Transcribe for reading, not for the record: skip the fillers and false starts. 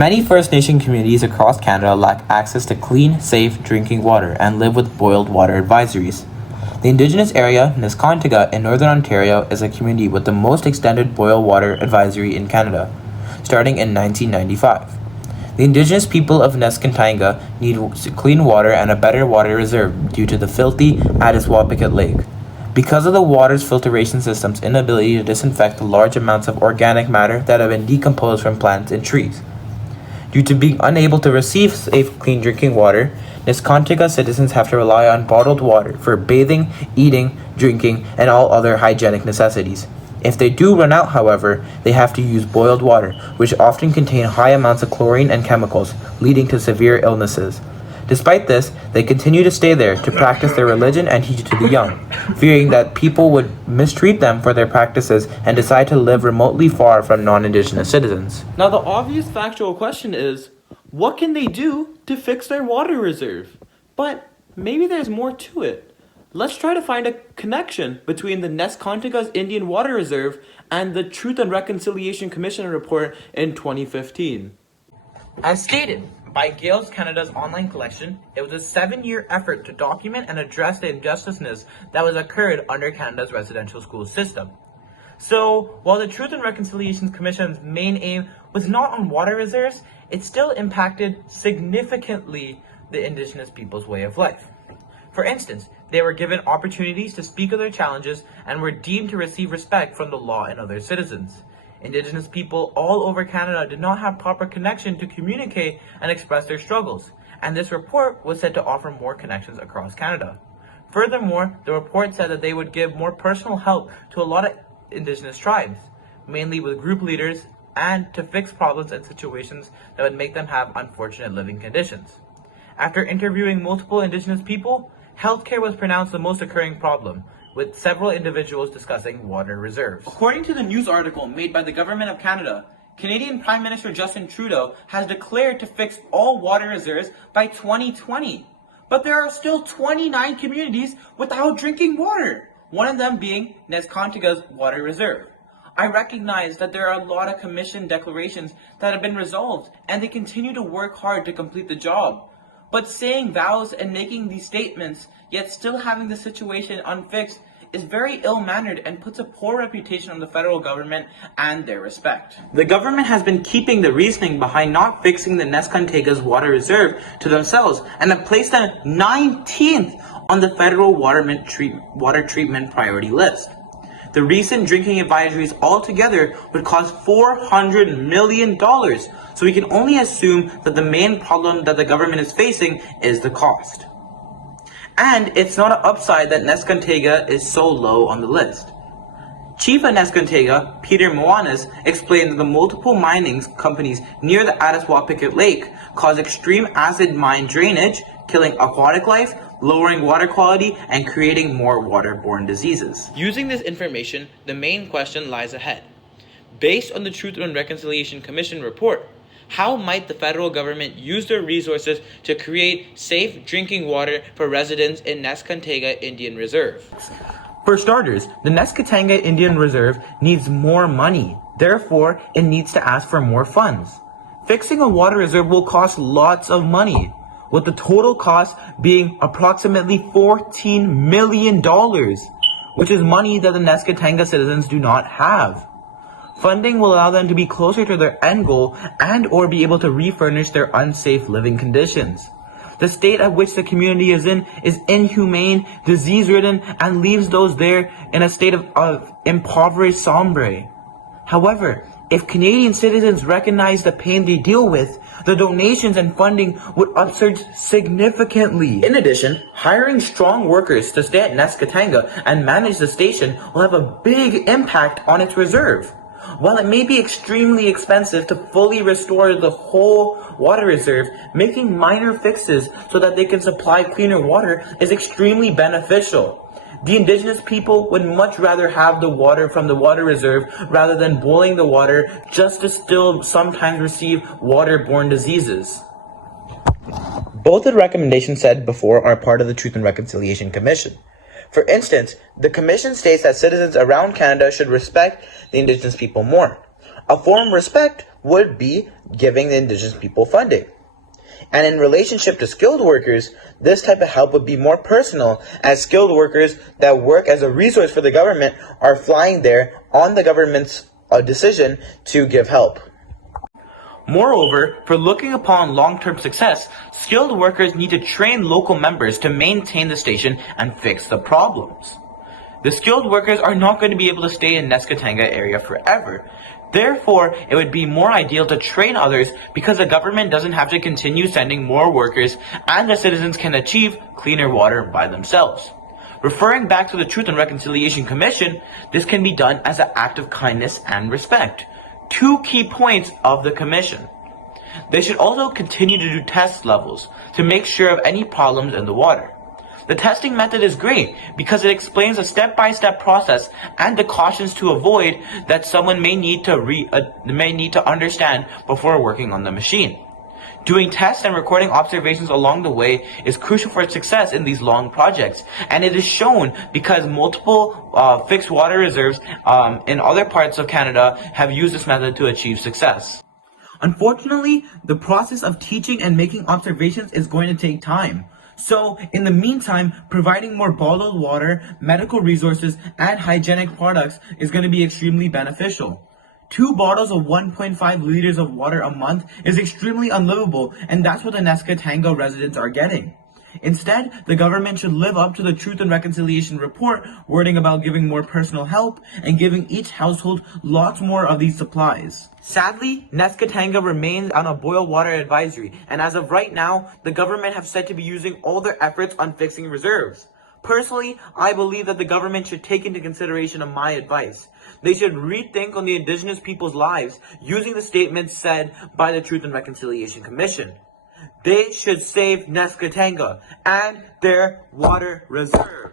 Many First Nation communities across Canada lack access to clean, safe drinking water and live with boiled water advisories. The Indigenous area, Neskantaga in Northern Ontario, is a community with the most extended boil water advisory in Canada, starting in 1995. The Indigenous people of Neskantaga need clean water and a better water reserve due to the filthy Addiswapikat Lake. Because of the water's filtration system's inability to disinfect the large amounts of organic matter that have been decomposed from plants and trees. Due to being unable to receive safe, clean drinking water, Neskantaga citizens have to rely on bottled water for bathing, eating, drinking, and all other hygienic necessities. If they do run out, however, they have to use boiled water, which often contain high amounts of chlorine and chemicals, leading to severe illnesses. Despite this, they continue to stay there to practice their religion and teach it to the young, fearing that people would mistreat them for their practices and decide to live remotely far from non-Indigenous citizens. Now the obvious factual question is, what can they do to fix their water reserve? But maybe there's more to it. Let's try to find a connection between the Neskantaga's Indian Water Reserve and the Truth and Reconciliation Commission report in 2015. As stated by Gales Canada's online collection, it was a 7-year effort to document and address the injustices that was occurred under Canada's residential school system. So, while the Truth and Reconciliation Commission's main aim was not on water reserves, it still impacted significantly the Indigenous people's way of life. For instance, they were given opportunities to speak of their challenges and were deemed to receive respect from the law and other citizens. Indigenous people all over Canada did not have proper connection to communicate and express their struggles, and this report was said to offer more connections across Canada. Furthermore, the report said that they would give more personal help to a lot of Indigenous tribes, mainly with group leaders, and to fix problems and situations that would make them have unfortunate living conditions. After interviewing multiple Indigenous people, healthcare was pronounced the most occurring problem, with several individuals discussing water reserves. According to the news article made by the Government of Canada, Canadian Prime Minister Justin Trudeau has declared to fix all water reserves by 2020. But there are still 29 communities without drinking water, one of them being Neskantaga's water reserve. I recognize that there are a lot of commission declarations that have been resolved, and they continue to work hard to complete the job. But saying vows and making these statements, yet still having the situation unfixed, is very ill-mannered and puts a poor reputation on the federal government and their respect. The government has been keeping the reasoning behind not fixing the Neskantaga's water reserve to themselves and have placed them 19th on the federal water treatment priority list. The recent drinking advisories altogether would cost $400 million, so we can only assume that the main problem that the government is facing is the cost. And it's not an upside that Neskantaga is so low on the list. Chief of Neskantaga, Peter Moanis, explained that the multiple mining companies near the Addiswapikat Lake cause extreme acid mine drainage, killing aquatic life, lowering water quality, and creating more waterborne diseases. Using this information, the main question lies ahead. Based on the Truth and Reconciliation Commission report, how might the federal government use their resources to create safe drinking water for residents in Neskantaga Indian Reserve? For starters, the Neskantaga Indian Reserve needs more money. Therefore, it needs to ask for more funds. Fixing a water reserve will cost lots of money, with the total cost being approximately $14 million, which is money that the Neskantaga citizens do not have. Funding will allow them to be closer to their end goal and or be able to refurnish their unsafe living conditions. The state at which the community is in is inhumane, disease-ridden, and leaves those there in a state of impoverished sombre. However, if Canadian citizens recognize the pain they deal with, the donations and funding would upsurge significantly. In addition, hiring strong workers to stay at Neskantaga and manage the station will have a big impact on its reserve. While it may be extremely expensive to fully restore the whole water reserve, making minor fixes so that they can supply cleaner water is extremely beneficial. The Indigenous people would much rather have the water from the water reserve rather than boiling the water just to still sometimes receive waterborne diseases. Both the recommendations said before are part of the Truth and Reconciliation Commission. For instance, the Commission states that citizens around Canada should respect the Indigenous people more. A form of respect would be giving the indigenous people funding. And in relationship to skilled workers, this type of help would be more personal, as skilled workers that work as a resource for the government are flying there on the government's decision to give help. Moreover, for looking upon long-term success, skilled workers need to train local members to maintain the station and fix the problems. The skilled workers are not going to be able to stay in Neskantaga area forever. Therefore, it would be more ideal to train others because the government doesn't have to continue sending more workers and the citizens can achieve cleaner water by themselves. Referring back to the Truth and Reconciliation Commission, this can be done as an act of kindness and respect. Two key points of the commission. They should also continue to do test levels to make sure of any problems in the water. The testing method is great because it explains a step-by-step process and the cautions to avoid that someone may need to understand before working on the machine. Doing tests and recording observations along the way is crucial for success in these long projects, and it is shown because multiple fixed water reserves in other parts of Canada have used this method to achieve success. Unfortunately, the process of teaching and making observations is going to take time. So, in the meantime, providing more bottled water, medical resources, and hygienic products is going to be extremely beneficial. 2 bottles of 1.5 liters of water a month is extremely unlivable, and that's what the Neskantaga residents are getting. Instead, the government should live up to the Truth and Reconciliation report, wording about giving more personal help and giving each household lots more of these supplies. Sadly, Neskantaga remains on a boil water advisory, and as of right now, the government have said to be using all their efforts on fixing reserves. Personally, I believe that the government should take into consideration of my advice. They should rethink on the indigenous people's lives using the statements said by the Truth and Reconciliation Commission. They should save Neskantaga and their water reserve.